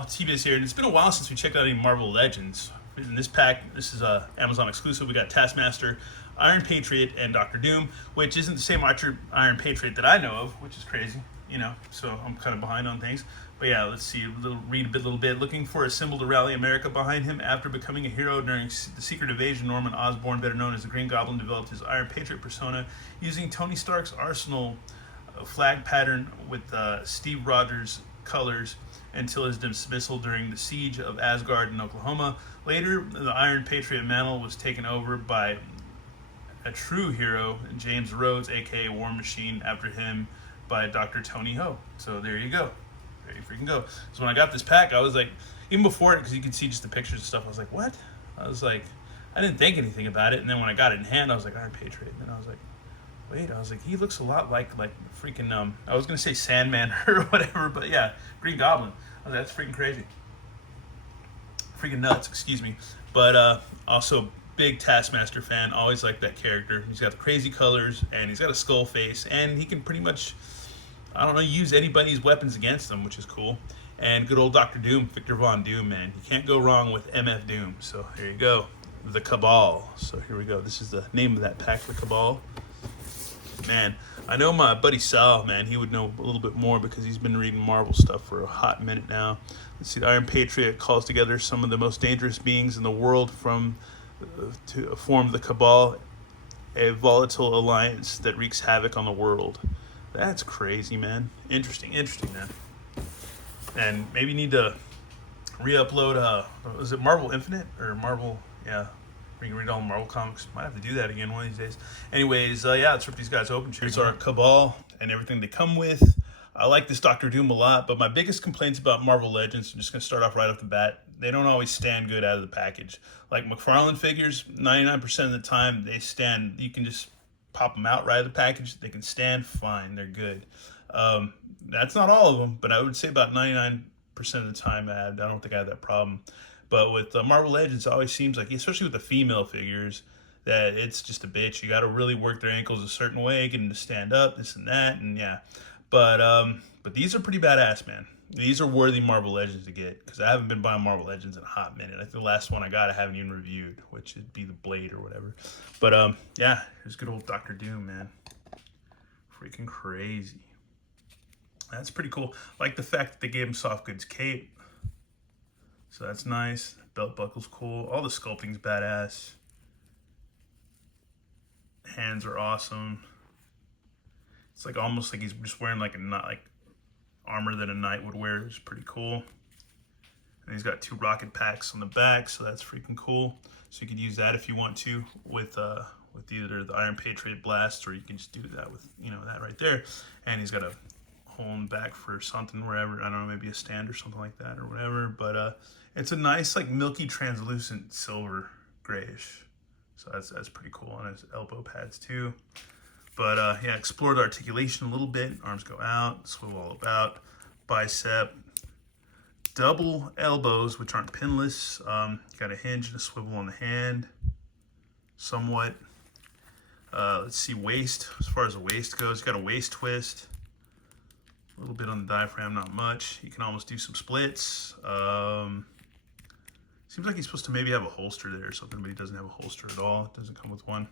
TBS here, and it's been a while since we checked out any Marvel Legends. In this pack, this is a Amazon exclusive. We got Taskmaster, Iron Patriot, and Doctor Doom, which isn't the same Iron Patriot that I know of, which is crazy, So I'm kind of behind on things. But yeah, let's see. Read a little bit. Looking for a symbol to rally America behind him after becoming a hero during the Secret Invasion, Norman Osborn, better known as the Green Goblin, developed his Iron Patriot persona using Tony Stark's arsenal flag pattern with Steve Rogers' colors until his dismissal during the siege of Asgard in Oklahoma. Later, the Iron Patriot mantle was taken over by a true hero, James Rhodes, aka War Machine, after him by Dr. Tony Ho. So there you go. There you freaking go. So when I got this pack, I was like, even before it, because you could see just the pictures and stuff, I was like, what? I was like, I didn't think anything about it. And then when I got it in hand, I was like, Iron Patriot. And then I was like, wait, I was like, he looks a lot like freaking, I was going to say Sandman or whatever, but yeah, Green Goblin. I was like, that's freaking crazy. Freaking nuts, excuse me. But also, big Taskmaster fan, always liked that character. He's got the crazy colors, and he's got a skull face, and he can pretty much, I don't know, use anybody's weapons against them, which is cool. And good old Dr. Doom, Victor Von Doom, man. You can't go wrong with MF Doom. So there you go. The Cabal. So here we go. This is the name of that pack, the Cabal. Man, I know my buddy Sal, man, he would know a little bit more because he's been reading Marvel stuff for a hot minute now. Let's see, the Iron Patriot calls together some of the most dangerous beings in the world to form the Cabal, a volatile alliance that wreaks havoc on the world. That's crazy, man. Interesting, man. And maybe need to re-upload, was it Marvel Infinite or Marvel, yeah. You can read all the Marvel comics. Might have to do that again one of these days. Anyways, yeah, let's rip these guys open. Here's our Cabal and everything they come with. I like this Doctor Doom a lot, but my biggest complaints about Marvel Legends, I'm just going to start off right off the bat, they don't always stand good out of the package. Like McFarlane figures, 99% of the time they stand, you can just pop them out right out of the package. They can stand fine. They're good. That's not all of them, but I would say about 99% of the time I don't think I have that problem. But with Marvel Legends, it always seems like, especially with the female figures, that it's just a bitch. You got to really work their ankles a certain way, get them to stand up, this and that, and yeah. But these are pretty badass, man. These are worthy Marvel Legends to get, because I haven't been buying Marvel Legends in a hot minute. I think the last one I got I haven't even reviewed, which would be the Blade or whatever. But yeah, here's good old Doctor Doom, man. Freaking crazy. That's pretty cool. I like the fact that they gave him soft goods cape. So that's nice. Belt buckle's cool. All the sculpting's badass. Hands are awesome. It's like almost like he's just wearing like armor that a knight would wear. It's pretty cool. And he's got 2 rocket packs on the back, so that's freaking cool. So you could use that if you want to with either the Iron Patriot Blast, or you can just do that with that right there. And he's got a hole in the back for something wherever, I don't know, maybe a stand or something like that or whatever. But it's a nice like milky translucent silver grayish, so that's pretty cool. On his elbow pads too. But yeah, explore the articulation a little bit. Arms go out, swivel all about, bicep, double elbows which aren't pinless. Got a hinge and a swivel on the hand somewhat. Let's see, waist. As far as the waist goes, you got a waist twist. A little bit on the diaphragm, not much. You can almost do some splits. Seems like he's supposed to maybe have a holster there or something, but he doesn't have a holster at all. It doesn't come with one.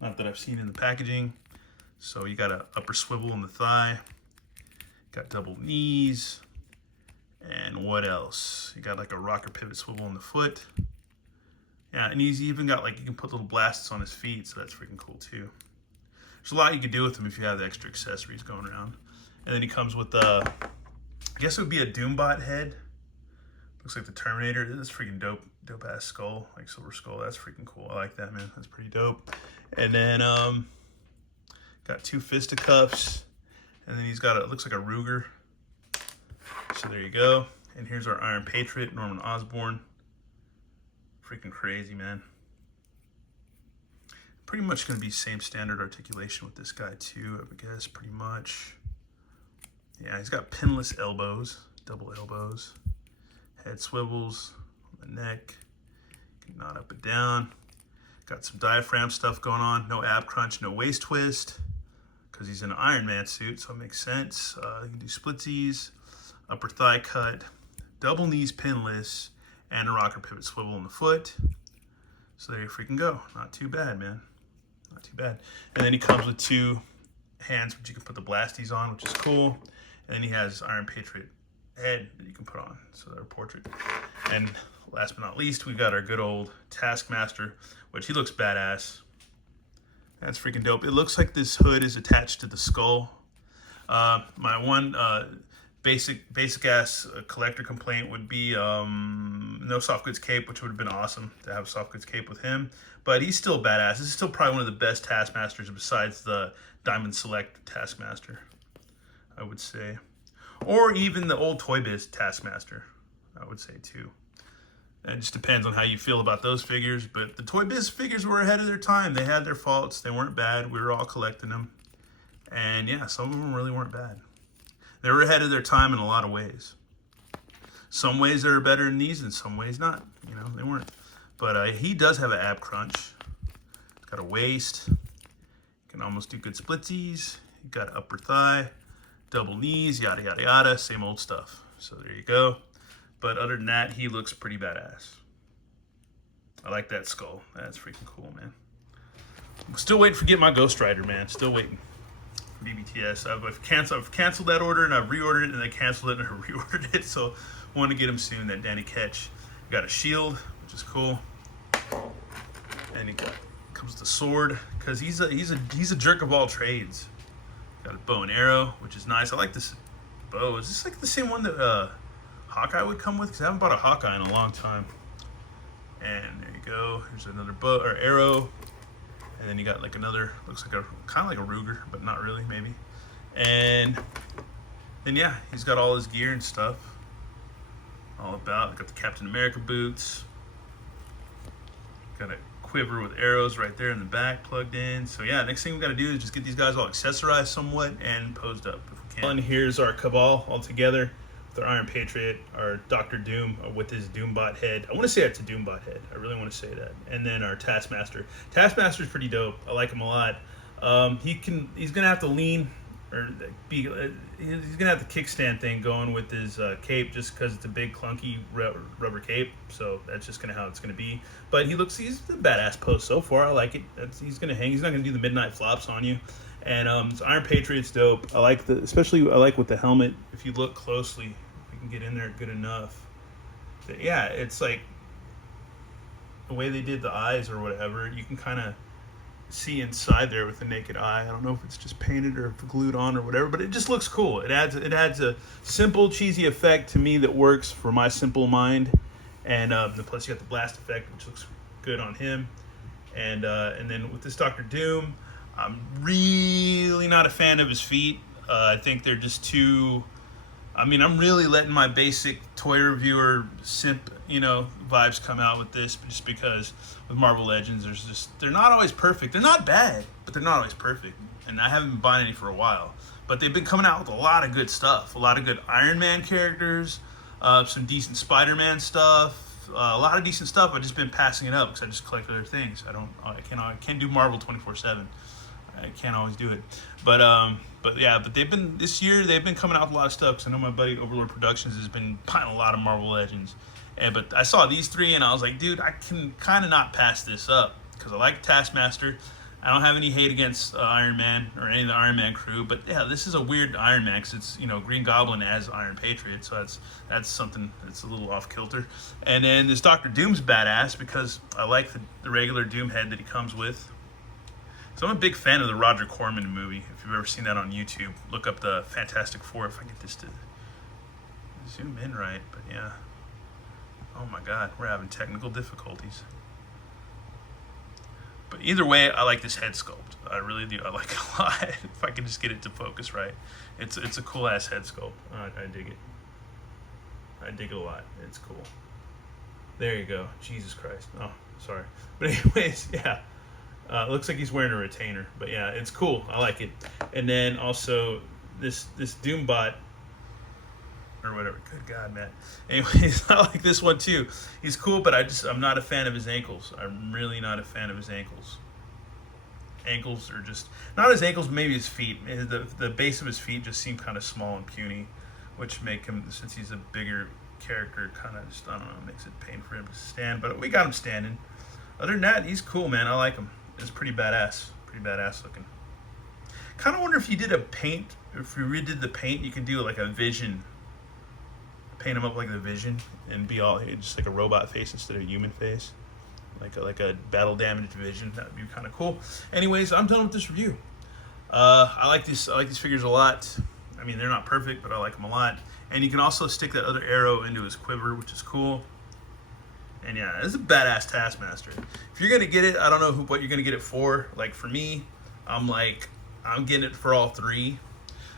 Not that I've seen in the packaging. So you got an upper swivel in the thigh. Got double knees. And what else? You got like a rocker pivot swivel in the foot. Yeah, and he's even got like, you can put little blasts on his feet, so that's freaking cool too. There's a lot you could do with him if you have the extra accessories going around. And then he comes with, I guess it would be a Doombot head. Looks like the Terminator. This is freaking dope ass skull, like Silver Skull. That's freaking cool. I like that, man. That's pretty dope. And then got 2 fisticuffs. And then he's got it looks like a Ruger. So there you go. And here's our Iron Patriot, Norman Osborn. Freaking crazy, man. Pretty much going to be same standard articulation with this guy too, I would guess, pretty much. Yeah, he's got pinless elbows, double elbows, head swivels on the neck, can nod up and down. Got some diaphragm stuff going on, no ab crunch, no waist twist, because he's in an Iron Man suit, so it makes sense. You can do splitsies, upper thigh cut, double knees pinless, and a rocker pivot swivel in the foot. So there you freaking go. Not too bad, man. Not too bad. And then he comes with 2 hands, which you can put the blasties on, which is cool. And then he has Iron Patriot head that you can put on, so they're a portrait. And last but not least, we've got our good old Taskmaster, which he looks badass. That's freaking dope. It looks like this hood is attached to the skull. My one basic ass collector complaint would be no soft goods cape, which would have been awesome to have a soft goods cape with him. But he's still badass. This is still probably one of the best Taskmasters besides the Diamond Select Taskmaster, I would say. Or even the old Toy Biz Taskmaster, I would say too. It just depends on how you feel about those figures. But the Toy Biz figures were ahead of their time. They had their faults. They weren't bad. We were all collecting them. And yeah, some of them really weren't bad. They were ahead of their time in a lot of ways. Some ways they were better than these, and some ways not. You know, they weren't. But he does have an ab crunch. He's got a waist. He can almost do good splitsies. He got an upper thigh, double knees, yada, yada, yada. Same old stuff. So there you go. But other than that, he looks pretty badass. I like that skull. That's freaking cool, man. I'm still waiting for Get My Ghost Rider, man. Still waiting. BBTS. I've canceled that order, and I've reordered it, and I canceled it, and I reordered it. So I want to get him soon. That Danny Ketch got a shield, which is cool, and he comes with a sword because he's a jerk of all trades. Got a bow and arrow, which is nice. I like this bow. Is this like the same one that Hawkeye would come with? Because I haven't bought a Hawkeye in a long time. And there you go. Here's another bow or arrow. And then you got like another, looks like a kind of like a Ruger, but not really, maybe. And then yeah, he's got all his gear and stuff. All about. Got the Captain America boots. Got a quiver with arrows right there in the back plugged in. So yeah, next thing we got to do is just get these guys all accessorized somewhat and posed up if we can. And here's our Cabal all together. Our Iron Patriot, our Dr. Doom with his Doombot head. I want to say that's a Doombot head. I really want to say that. And then our Taskmaster. Taskmaster's pretty dope. I like him a lot. He's gonna have to lean or he's gonna have the kickstand thing going with his cape just because it's a big clunky rubber cape. So that's just how it's gonna be. But he's a badass pose so far. I like it. He's gonna hang. He's not gonna do the midnight flops on you. And Iron Patriot's dope. I like with the helmet. If you look closely, you can get in there good enough. Yeah, it's like the way they did the eyes or whatever. You can kind of see inside there with the naked eye. I don't know if it's just painted or glued on or whatever, but it just looks cool. It adds a simple, cheesy effect to me that works for my simple mind. And plus you got the blast effect, which looks good on him. And then with this Dr. Doom, I'm really not a fan of his feet. I think they're just too... I'm really letting my basic toy reviewer simp, vibes come out with this, just because with Marvel Legends, they're not always perfect. They're not bad, but they're not always perfect. And I haven't been buying any for a while. But they've been coming out with a lot of good stuff. A lot of good Iron Man characters, some decent Spider-Man stuff, a lot of decent stuff. I've just been passing it up because I just collect other things. I can't do Marvel 24/7. I can't always do it, but they've been coming out with a lot of stuff. Because I know my buddy Overlord Productions has been buying a lot of Marvel Legends, but I saw these 3 and I was like, dude, I can kind of not pass this up because I like Taskmaster. I don't have any hate against Iron Man or any of the Iron Man crew, but yeah, this is a weird Iron Man because it's Green Goblin as Iron Patriot, so that's something that's a little off kilter. And then this Dr. Doom's badass because I like the regular Doom head that he comes with. So I'm a big fan of the Roger Corman movie. If you've ever seen that on YouTube, look up the Fantastic Four. If I get this to zoom in right, but yeah. Oh my God, we're having technical difficulties. But either way, I like this head sculpt. I really do. I like it a lot. If I can just get it to focus right, it's a cool ass head sculpt. I dig it. I dig it a lot. It's cool. There you go. Jesus Christ. Oh, sorry. But anyways, yeah. Looks like he's wearing a retainer, but yeah, it's cool. I like it. And then also this Doombot or whatever. Good God, Matt. Anyways, I like this one too. He's cool, but I'm not a fan of his ankles. I'm really not a fan of his ankles. Ankles are just not his ankles, maybe his feet. The base of his feet just seem kind of small and puny, which make him, since he's a bigger character kind of just, I don't know, makes it pain for him to stand. But we got him standing. Other than that, he's cool, man. I like him. It's pretty badass. Pretty badass looking. Kind of wonder if you did a paint, if you redid the paint, you could do like a Vision. Paint him up like the Vision and be all just like a robot face instead of a human face. Like a battle damaged Vision. That would be kind of cool. Anyways, I'm done with this review. I like these figures a lot. I mean, they're not perfect, but I like them a lot. And you can also stick that other arrow into his quiver, which is cool. And yeah, this is a badass Taskmaster. If you're gonna get it, I don't know what you're gonna get it for. Like for me, I'm getting it for all three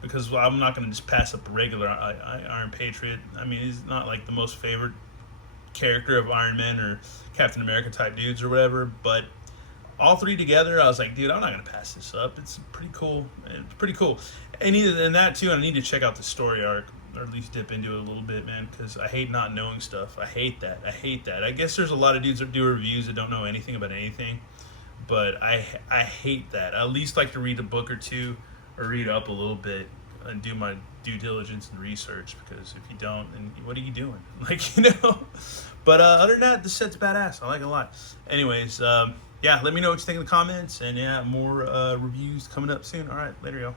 because I'm not gonna just pass up a regular Iron Patriot. I mean, he's not like the most favorite character of Iron Man or Captain America type dudes or whatever, but all three together, I was like, dude, I'm not gonna pass this up. It's pretty cool. It's pretty cool. And either than that too, I need to check out the story arc, or at least dip into it a little bit, man, because I hate not knowing stuff. I hate that. I guess there's a lot of dudes that do reviews that don't know anything about anything, but I hate that. I at least like to read a book or two, or read up a little bit and do my due diligence and research, because if you don't, then what are you doing? Like, you know? But other than that, this set's badass. I like it a lot. Anyways, yeah, let me know what you think in the comments, and yeah, more reviews coming up soon. All right, later, y'all.